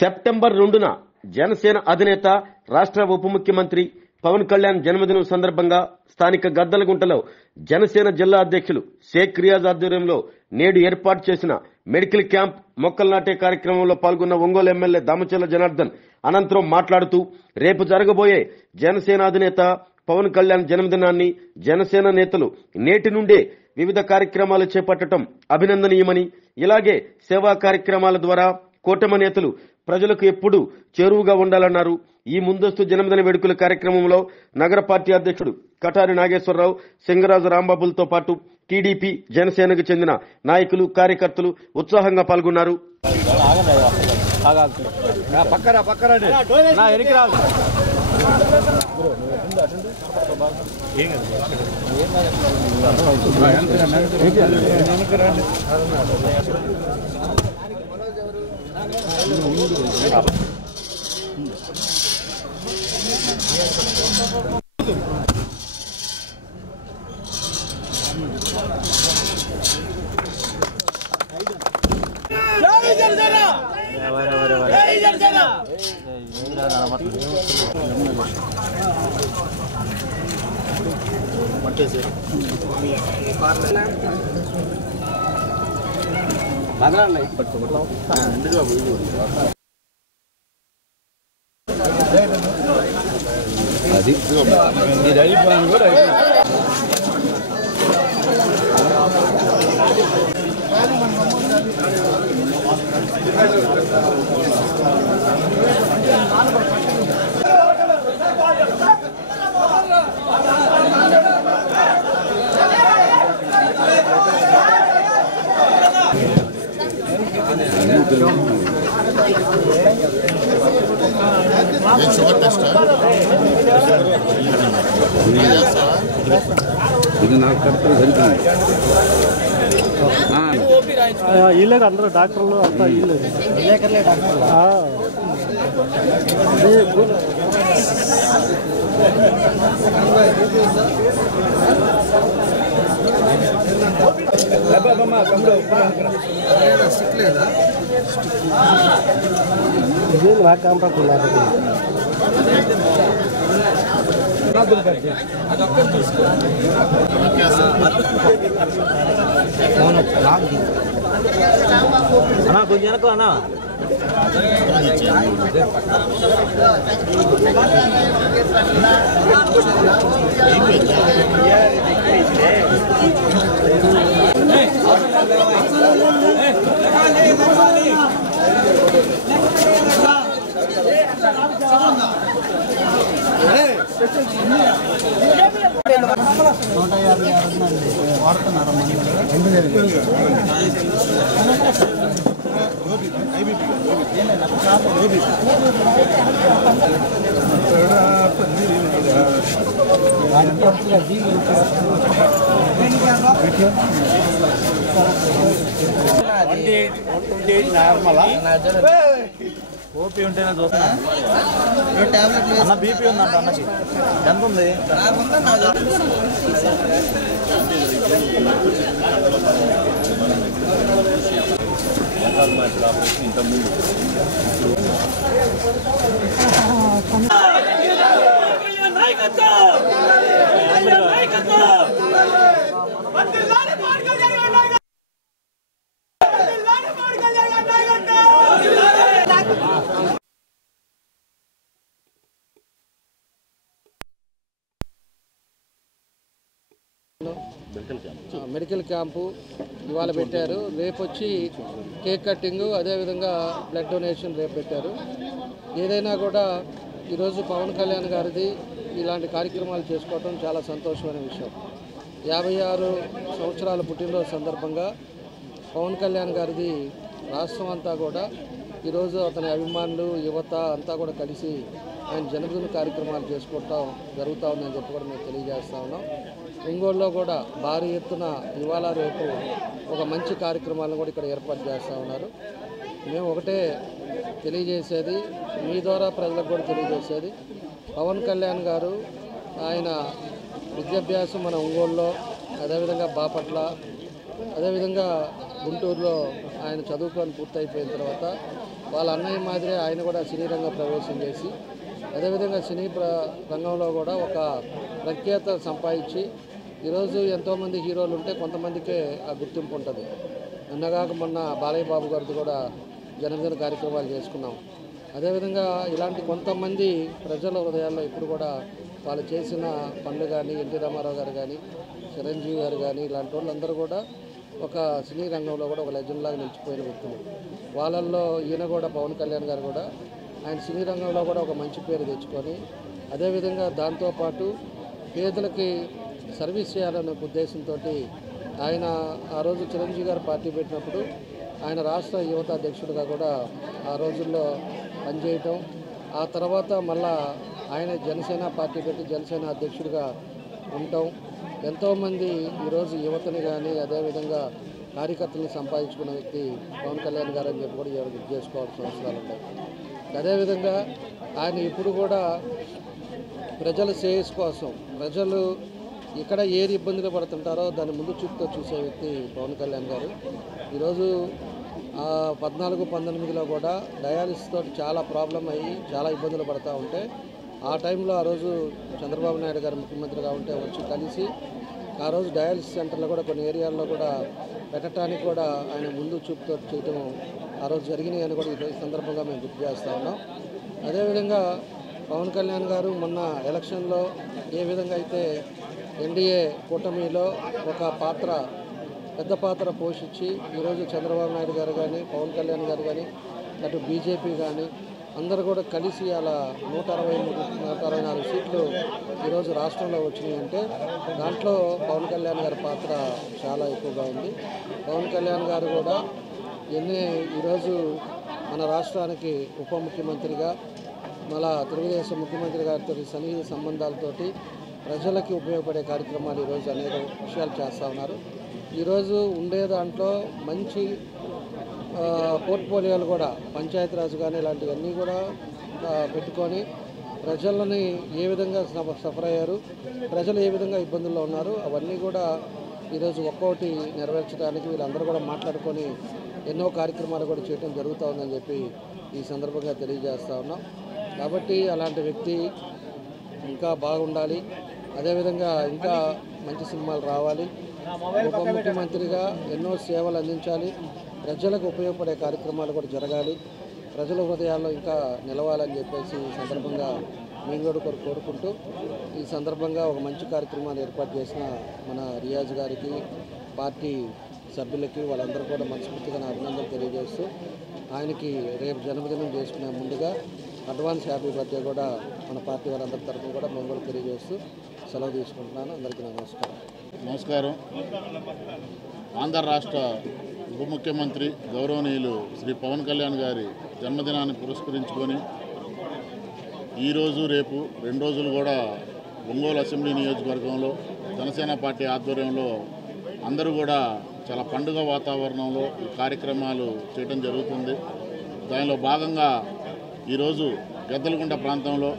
September 2న Janasena అధినేత రాష్ట్ర ఉప ముఖ్యమంత్రి పవన్ కళ్యాణ్ జన్మదినం సందర్భంగా స్థానిక గద్దలగుంటలో జనసేన జిల్లా అధ్యక్షులు షేక్ రియాజ్ ఆధ్వర్యంలో నేడు ఏర్పాటు చేసిన మెడికల్ క్యాంప్ మొక్కలు నాటే కార్యక్రమంలో పాల్గొన్న ఒంగోలు ఎమ్మెల్యే దామచర్ల జనార్దన్ అనంతరం మాట్లాడుతూ రేపు జరగబోయే జనసేన అధినేత పవన్ కళ్యాణ్ జన్మదినాన్ని జనసేన నేతలు నేటి నుండే వివిధ కార్యక్రమాలు చేపట్టడం అభినందనీయమని, ఇలాగే సేవా కార్యక్రమాల ద్వారా కూటమి నేతలు ప్రజలకు ఎప్పుడూ చేరువుగా ఉండాలన్నారు. ఈ ముందస్తు జన్మదిన వేడుకల కార్యక్రమంలో నగర పార్టీ అధ్యక్షుడు కటారి నాగేశ్వరరావు, సింగరాజు రాంబాబులతో పాటు టీడీపీ, జనసేనకు చెందిన నాయకులు, కార్యకర్తలు ఉత్సాహంగా పాల్గొన్నారు. ఇది నాకు కరెక్ట్గా జరిగింది. వీళ్ళే అందరూ డాక్టర్లు అంతా వీళ్ళే నా కాంట్రాక్ట్ అన్నా కొంచెం వెనక అన్నా వాడుతున్నారు ఓపీ ఉంటేనే చూస్తున్నాను. అన్న బీపీ ఉందంట అన్నకి. ఎంత ఉంది? మెడికల్ క్యాంపు ఇవాళ పెట్టారు. రేపు వచ్చి కేక్ కట్టింగు, అదేవిధంగా బ్లడ్ డొనేషన్ రేపు పెట్టారు. ఏదైనా కూడా ఈరోజు పవన్ కళ్యాణ్ గారిది ఇలాంటి కార్యక్రమాలు చేసుకోవటం చాలా సంతోషమైన విషయం. 56 సంవత్సరాల పుట్టినరోజు సందర్భంగా పవన్ కళ్యాణ్ గారిది రాష్ట్రం అంతా కూడా ఈరోజు అతని అభిమానులు, యువత అంతా కూడా కలిసి ఆయన జన్మదిన కార్యక్రమాలు చేసుకోవటం జరుగుతూ ఉందని చెప్పి కూడా మేము తెలియజేస్తా ఉన్నాం. ఒంగోలులో కూడా భారీ ఎత్తున ఇవాళ రేపు ఒక మంచి కార్యక్రమాలను కూడా ఇక్కడ ఏర్పాటు చేస్తూ ఉన్నారు. మేము ఒకటే తెలియజేసేది, మీ ద్వారా ప్రజలకు కూడా తెలియజేసేది, పవన్ కళ్యాణ్ గారు ఆయన విద్యాభ్యాసం మన ఒంగోలులో, అదేవిధంగా బాపట్ల, అదేవిధంగా గుంటూరులో ఆయన చదువుకొని పూర్తయిపోయిన తర్వాత వాళ్ళ అన్నయ్య మాదిరే ఆయన కూడా సినీ రంగ ప్రవేశం చేసి అదేవిధంగా సినీ రంగంలో కూడా ఒక ప్రఖ్యాత సంపాదించి ఈరోజు ఎంతోమంది హీరోలు ఉంటే కొంతమందికే ఆ గుర్తింపు ఉంటుంది. నిన్నగాక మొన్న బాలయ్య బాబు గారితో కూడా జన్మదిన కార్యక్రమాలు చేసుకున్నాం. అదేవిధంగా ఇలాంటి కొంతమంది ప్రజల హృదయాల్లో ఇప్పుడు కూడా వాళ్ళు చేసిన పనులు కానీ ఎన్టీ రామారావు గారు కానీ చిరంజీవి గారు కానీ ఇలాంటి వాళ్ళందరూ కూడా ఒక సినీ రంగంలో కూడా ఒక లెజెండ్ లాగా నిలిచిపోయిన వ్యక్తులు. వాళ్ళల్లో ఈయన కూడా పవన్ కళ్యాణ్ గారు కూడా ఆయన సినీ రంగంలో కూడా ఒక మంచి పేరు తెచ్చుకొని అదేవిధంగా దాంతోపాటు పేదలకి సర్వీస్ చేయాలనే ఉద్దేశంతో ఆయన ఆ రోజు చిరంజీవి గారు పార్టీ పెట్టినప్పుడు ఆయన రాష్ట్ర యువత అధ్యక్షుడిగా కూడా ఆ రోజుల్లో పనిచేయటం, ఆ తర్వాత మళ్ళా ఆయన జనసేన పార్టీ పెట్టి జనసేన అధ్యక్షుడిగా ఉండటం, ఎంతోమంది ఈరోజు యువతని కానీ అదేవిధంగా కార్యకర్తలను సంపాదించుకున్న వ్యక్తి పవన్ కళ్యాణ్ గారు అని చెప్పి కూడా ఎవరు చేసుకోవాల్సిన అవసరాలు ఉంటాయి. అదేవిధంగా ఆయన ఇప్పుడు కూడా ప్రజల శ్రేయస్సు కోసం ప్రజలు ఇక్కడ ఏది ఇబ్బందులు పడుతుంటారో దాన్ని ముందు చూపుతో చూసే వ్యక్తి పవన్ కళ్యాణ్ గారు. ఈరోజు 14-19లో కూడా డయాలిసిస్ తోటి చాలా ప్రాబ్లం అయ్యి చాలా ఇబ్బందులు పడుతూ ఉంటే ఆ టైంలో ఆ రోజు చంద్రబాబు నాయుడు గారు ముఖ్యమంత్రిగా ఉంటే వచ్చి కలిసి ఆ రోజు డయాలిసిస్ సెంటర్లో కూడా కొన్ని ఏరియాల్లో కూడా పెట్టడానికి కూడా ఆయన ముందు చూపుతో చేయటం ఆ రోజు జరిగినాయి అని కూడా ఈ సందర్భంగా మేము గుర్తు చేస్తూ ఉన్నాం. అదేవిధంగా పవన్ కళ్యాణ్ గారు మొన్న ఎలక్షన్లో ఏ విధంగా అయితే ఎన్డీఏ కూటమిలో ఒక పెద్ద పాత్ర పోషించి ఈరోజు చంద్రబాబు నాయుడు గారు కానీ పవన్ కళ్యాణ్ గారు కానీ అటు బీజేపీ కానీ అందరూ కూడా కలిసి అలా 164 సీట్లు ఈరోజు రాష్ట్రంలో వచ్చినాయి అంటే దాంట్లో పవన్ కళ్యాణ్ గారి పాత్ర చాలా ఎక్కువగా ఉంది. పవన్ కళ్యాణ్ గారు కూడా ఈరోజు మన రాష్ట్రానికి ఉప ముఖ్యమంత్రిగా మళ్ళా తెలుగుదేశం ముఖ్యమంత్రి గారితో సన్నిహిత సంబంధాలతోటి ప్రజలకి ఉపయోగపడే కార్యక్రమాలు ఈరోజు అనేక విషయాలు చేస్తూ ఉన్నారు. ఈరోజు ఉండే దాంట్లో మంచి పోర్ట్ఫోలియోలు కూడా పంచాయతీరాజ్ కానీ ఇలాంటివన్నీ కూడా పెట్టుకొని ప్రజలని ఏ విధంగా సఫర్ అయ్యారు, ప్రజలు ఏ విధంగా ఇబ్బందుల్లో ఉన్నారు అవన్నీ కూడా ఈరోజు ఒక్కొక్కటి నెరవేర్చడానికి వీళ్ళందరూ కూడా మాట్లాడుకొని ఎన్నో కార్యక్రమాలు కూడా చేయడం జరుగుతూ ఉందని చెప్పి ఈ సందర్భంగా తెలియజేస్తూ ఉన్నాం. కాబట్టి అలాంటి వ్యక్తి ఇంకా బాగుండాలి, అదేవిధంగా ఇంకా మంచి సినిమాలు రావాలి, ఉప ముఖ్యమంత్రిగా ఎన్నో సేవలు అందించాలి, ప్రజలకు ఉపయోగపడే కార్యక్రమాలు కూడా జరగాలి, ప్రజల హృదయాల్లో ఇంకా నిలవాలని చెప్పేసి ఈ సందర్భంగా మేము కూడా కోరుకుంటూ ఈ సందర్భంగా ఒక మంచి కార్యక్రమాన్ని ఏర్పాటు చేసిన మన రియాజ్ గారికి పార్టీ సభ్యులకి వాళ్ళందరూ కూడా మనస్ఫూర్తిగా నా అభినందనలు తెలియజేస్తూ ఆయనకి రేపు జన్మదినం చేసుకునే ముందుగా అడ్వాన్స్ హ్యాపీ బర్త్డే కూడా మన పార్టీ వారందరి తరఫున కూడా మేము కూడా తెలియజేస్తూ సెలవు తీసుకుంటున్నాను. అందరికీ నమస్కారం. ఆంధ్ర రాష్ట్ర ఉప ముఖ్యమంత్రి గౌరవనీయులు శ్రీ పవన్ కళ్యాణ్ గారి జన్మదినాన్ని పురస్కరించుకొని ఈరోజు రేపు 2 రోజులు కూడా ఒంగోలు అసెంబ్లీ నియోజకవర్గంలో జనసేన పార్టీ ఆధ్వర్యంలో అందరూ కూడా చాలా పండుగ వాతావరణంలో ఈ కార్యక్రమాలు చేయడం జరుగుతుంది. దానిలో భాగంగా ఈరోజు గద్దలగుంట ప్రాంతంలో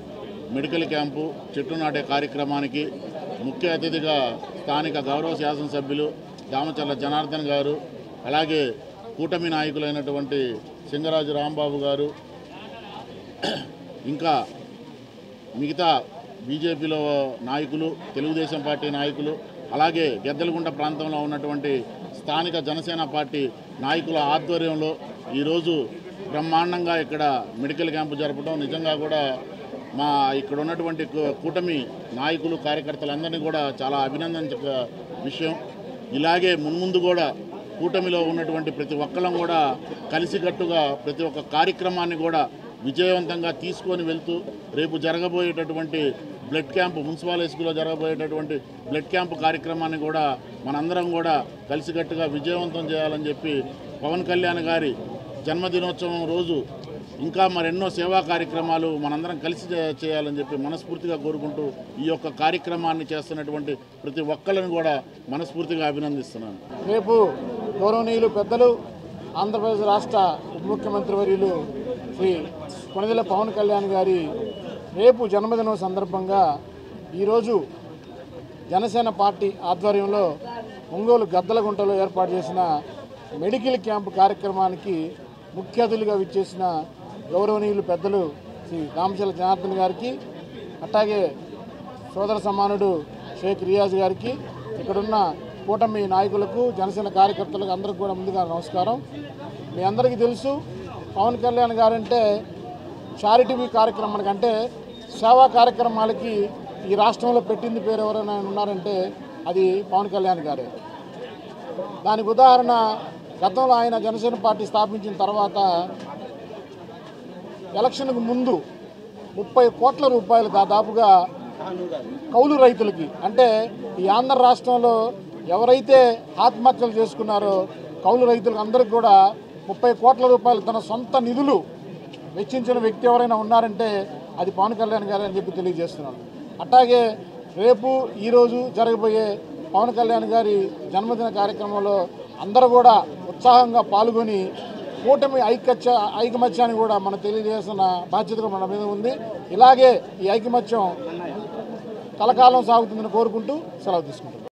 మెడికల్ క్యాంపు చెట్టు నాటే కార్యక్రమానికి ముఖ్య అతిథిగా స్థానిక గౌరవ శాసనసభ్యులు దామచర్ల జనార్దన్ గారు, అలాగే కూటమి నాయకులైనటువంటి సింగరాజు రాంబాబు గారు, ఇంకా మిగతా బీజేపీలో నాయకులు, తెలుగుదేశం పార్టీ నాయకులు, అలాగే గద్దలగుంట ప్రాంతంలో ఉన్నటువంటి స్థానిక జనసేన పార్టీ నాయకుల ఆధ్వర్యంలో ఈరోజు బ్రహ్మాండంగా ఇక్కడ మెడికల్ క్యాంపు జరపడం నిజంగా కూడా మా ఇక్కడ ఉన్నటువంటి కూటమి నాయకులు కార్యకర్తలందరినీ కూడా చాలా అభినందించే విషయం. ఇలాగే మున్ముందు కూడా కూటమిలో ఉన్నటువంటి ప్రతి ఒక్కళ్ళం కూడా కలిసికట్టుగా ప్రతి ఒక్క కార్యక్రమాన్ని కూడా విజయవంతంగా తీసుకొని వెళ్తూ రేపు జరగబోయేటటువంటి బ్లడ్ క్యాంపు మున్సిపల్ స్కూల్లో జరగబోయేటటువంటి బ్లడ్ క్యాంపు కార్యక్రమాన్ని కూడా మనందరం కూడా కలిసికట్టుగా విజయవంతం చేయాలని చెప్పి పవన్ కళ్యాణ్ గారి జన్మదినోత్సవం రోజు ఇంకా మరెన్నో సేవా కార్యక్రమాలు మనందరం కలిసి చేయాలని చెప్పి మనస్ఫూర్తిగా కోరుకుంటూ ఈ యొక్క కార్యక్రమాన్ని చేస్తున్నటువంటి ప్రతి ఒక్కరిని కూడా మనస్ఫూర్తిగా అభినందిస్తున్నాను. రేపు గౌరవనీయులు పెద్దలు ఆంధ్రప్రదేశ్ రాష్ట్ర ఉప ముఖ్యమంత్రి వర్యులు శ్రీ కొణిదెల పవన్ కళ్యాణ్ గారి రేపు జన్మదినం సందర్భంగా ఈరోజు జనసేన పార్టీ ఆధ్వర్యంలో ఒంగోలు గద్దలగుంటలో ఏర్పాటు చేసిన మెడికల్ క్యాంపు కార్యక్రమానికి ముఖ్య అతిథులుగా విచ్చేసిన గౌరవనీయులు పెద్దలు శ్రీ రామచల జనార్దన్ గారికి, అట్లాగే సోదర సమానుడు షేక్ రియాజ్ గారికి, ఇక్కడున్న కూటమి నాయకులకు, జనసేన కార్యకర్తలకు అందరికి కూడా ముందుగా నమస్కారం. మీ అందరికీ తెలుసు, పవన్ కళ్యాణ్ గారంటే చారిటీ కార్యక్రమానికి అంటే సేవా కార్యక్రమాలకి ఈ రాష్ట్రంలో పెట్టింది పేరు ఎవరైనా ఉన్నారంటే అది పవన్ కళ్యాణ్ గారే. దానికి ఉదాహరణ, గతంలో ఆయన జనసేన పార్టీ స్థాపించిన తర్వాత ఎలక్షన్కు ముందు 30 కోట్ల రూపాయలు దాదాపుగా కౌలు రైతులకి, అంటే ఈ ఆంధ్ర రాష్ట్రంలో ఎవరైతే ఆత్మహత్యలు చేసుకున్నారో కౌలు రైతులకు అందరికి కూడా 30 కోట్ల రూపాయలు తన సొంత నిధులు వెచ్చించిన వ్యక్తి ఎవరైనా ఉన్నారంటే అది పవన్ కళ్యాణ్ గారు అని చెప్పి తెలియజేస్తున్నాను. అట్లాగే రేపు ఈరోజు జరగబోయే పవన్ కళ్యాణ్ గారి జన్మదిన కార్యక్రమంలో అందరూ కూడా ఉత్సాహంగా పాల్గొని కూటమి ఐకమత్యాన్ని కూడా మనం తెలియజేస్తున్న బాధ్యత మన మీద ఉంది. ఇలాగే ఈ ఐకమత్యం కలకాలం సాగుతుందని కోరుకుంటూ సెలవు తీసుకుంటాం.